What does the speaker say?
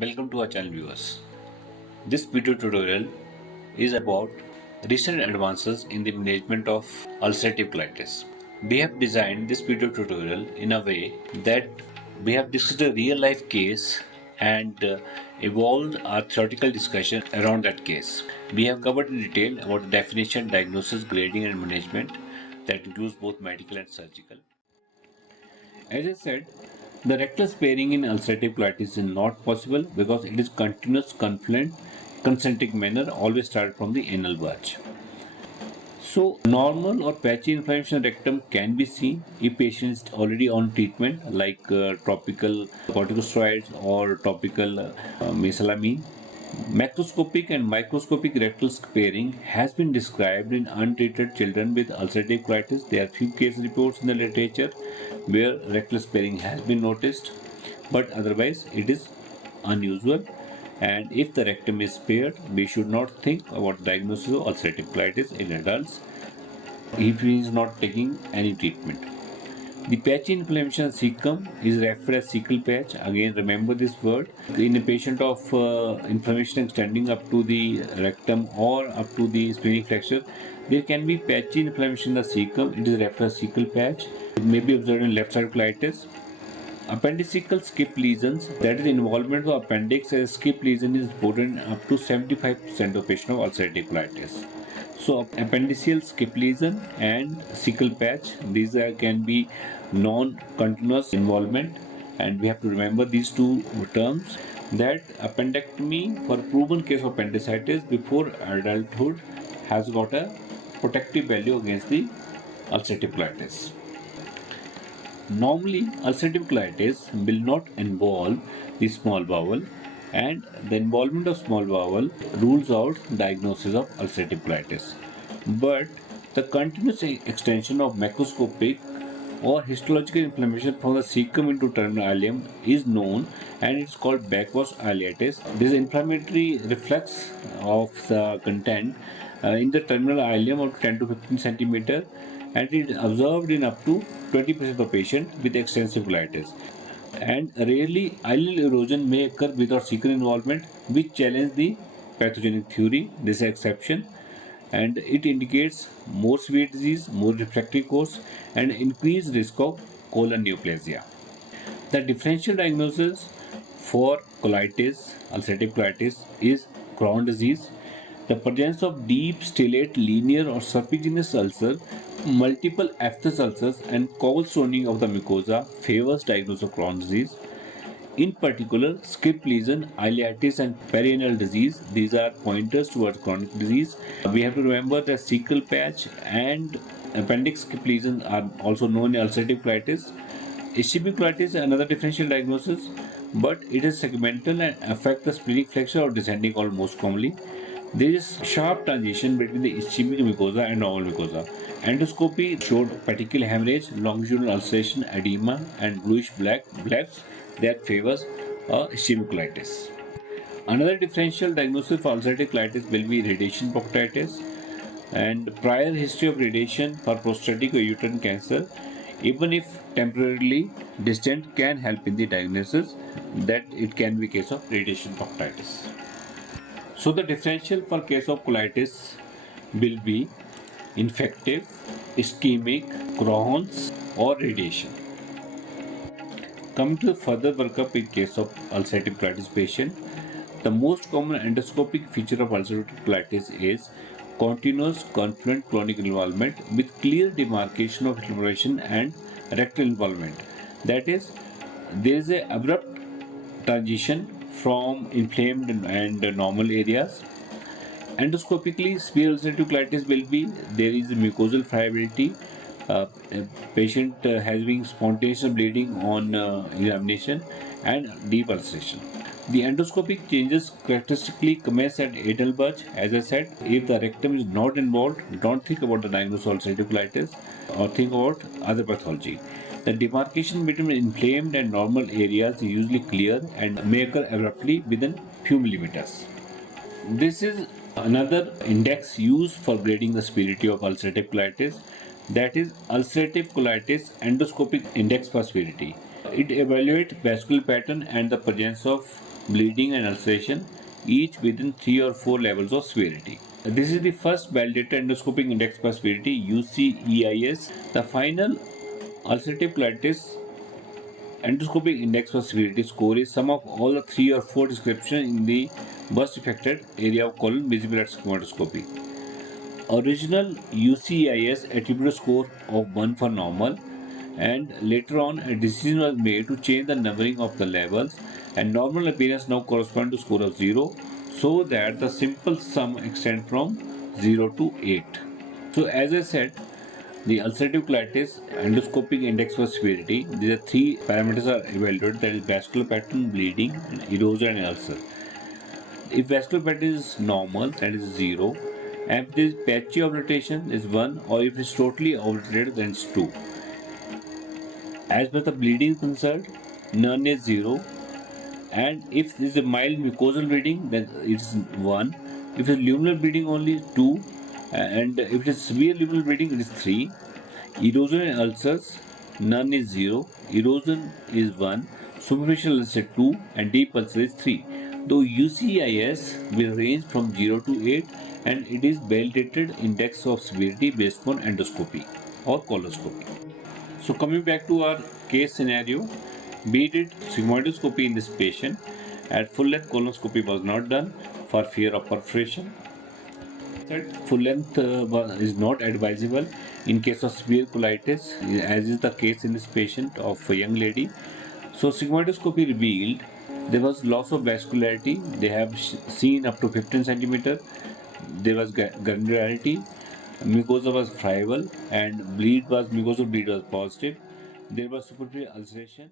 Welcome to our channel viewers. This video tutorial is about recent advances in the management of ulcerative colitis. We have designed this video tutorial in a way that we have discussed a real life case and evolved our theoretical discussion around that case. We have covered in detail about the definition, diagnosis, grading and management that includes both medical and surgical. As I said, the rectal sparing in ulcerative colitis is not possible because it is continuous, confluent, concentric manner, always start from the anal bulge. So, normal or patchy inflammation of rectum can be seen if patient is already on treatment like topical corticosteroids or topical mesalamine. Macroscopic and microscopic rectal sparing has been described in untreated children with ulcerative colitis. There are few case reports in the literature where rectal sparing has been noticed, but otherwise it is unusual. And if the rectum is spared, we should not think about diagnosis of ulcerative colitis in adults if he is not taking any treatment. The patchy inflammation of cecum is referred as cecal patch. Again, remember this word. In a patient of inflammation extending up to the rectum or up to the splenic flexure, there can be patchy inflammation in the cecum. It is referred as cecal patch. It may be observed in left side colitis. Appendiceal skip lesions, that is involvement of appendix as skip lesion, is reported in up to 75% of patients of ulcerative colitis. So appendiceal skip lesion and cecal patch, these can be non-continuous involvement, and we have to remember these two terms. That appendectomy for proven case of appendicitis before adulthood has got a protective value against the ulcerative colitis. Normally, ulcerative colitis will not involve the small bowel, and the involvement of small bowel rules out diagnosis of ulcerative colitis. But the continuous extension of macroscopic or histological inflammation from the cecum into terminal ileum is known, and it's called backwash ileitis. This inflammatory reflex of the content in the terminal ileum of 10 to 15 centimeter, and it is observed in up to 20% of patients with extensive colitis. And rarely ileal erosion may occur without cecal involvement, which challenge the pathogenic theory. This is an exception, and it indicates more severe disease, more refractory course, and increased risk of colon neoplasia. The differential diagnosis for colitis, ulcerative colitis, is Crohn's disease. The presence of deep, stellate, linear or serpiginous ulcer, multiple aphthous ulcers and cobblestoning of the mucosa favors diagnosis of Crohn's disease. In particular, skip lesion, ileitis and perianal disease, these are pointers towards chronic disease. We have to remember that cecal patch and appendix skip lesions are also known as ulcerative colitis. Ischemic colitis is another differential diagnosis, but it is segmental and affects the splenic flexure or descending colon most commonly. There is sharp transition between the ischemic mucosa and normal mucosa. Endoscopy showed petechial hemorrhage, longitudinal ulceration, edema, and bluish-black blebs that favors ischemic colitis. Another differential diagnosis for ulcerative colitis will be radiation proctitis, and prior history of radiation for prostatic or uterine cancer, even if temporarily distant, can help in the diagnosis that it can be case of radiation proctitis. So the differential for case of colitis will be infective, ischemic, Crohn's or radiation. Coming to the further workup in case of ulcerative colitis patient, the most common endoscopic feature of ulcerative colitis is continuous confluent clonic involvement with clear demarcation of inflammation and rectal involvement. That is, there is an abrupt transition from inflamed and normal areas. Endoscopically, severe ulcerative colitis will be there is mucosal friability. A patient having spontaneous bleeding on examination and deep ulceration. The endoscopic changes characteristically commence at anal bulge. As I said, if the rectum is not involved, don't think about the diagnosis of ulcerative colitis or think about other pathology. The demarcation between inflamed and normal areas is usually clear and may occur abruptly within few millimeters. This is another index used for grading the severity of ulcerative colitis, that is ulcerative colitis endoscopic index for severity. It evaluates vascular pattern and the presence of bleeding and ulceration, each within 3 or 4 levels of severity. This is the first validated endoscopic index for severity, UCEIS. The final ulcerative colitis endoscopic index for severity score is sum of all the 3 or 4 descriptions in the worst affected area of colon visible at squamoscopy. Original UCIS attributed a score of 1 for normal, and later on a decision was made to change the numbering of the levels, and normal appearance now corresponds to score of 0, so that the simple sum extends from 0 to 8. So as I said, the ulcerative colitis endoscopic index for severity, these are 3 parameters are evaluated, that is vascular pattern, bleeding, erosion and ulcer. If vascular pattern is normal, that is 0, and if this patchy obliteration is 1, or if it is totally obliterated, then it's 2. As per the bleeding concerned, none is 0, and if there is a mild mucosal bleeding, then it is 1. If it is luminal bleeding, only 2, and if it is severe luminal bleeding, it is 3. Erosion and ulcers, none is 0, erosion is 1, superficial ulcer 2, and deep ulcer is 3. Though UCIS will range from 0 to 8, and it is validated index of severity based on endoscopy or coloscopy. So coming back to our case scenario, we did sigmoidoscopy in this patient. At full length colonoscopy was not done for fear of perforation. Full length is not advisable in case of severe colitis, as is the case in this patient of a young lady. So sigmoidoscopy revealed there was loss of vascularity. They have seen up to 15 centimeter. There was granularity. Mucosa was friable, and mucosal bleed was positive. There was superficial ulceration.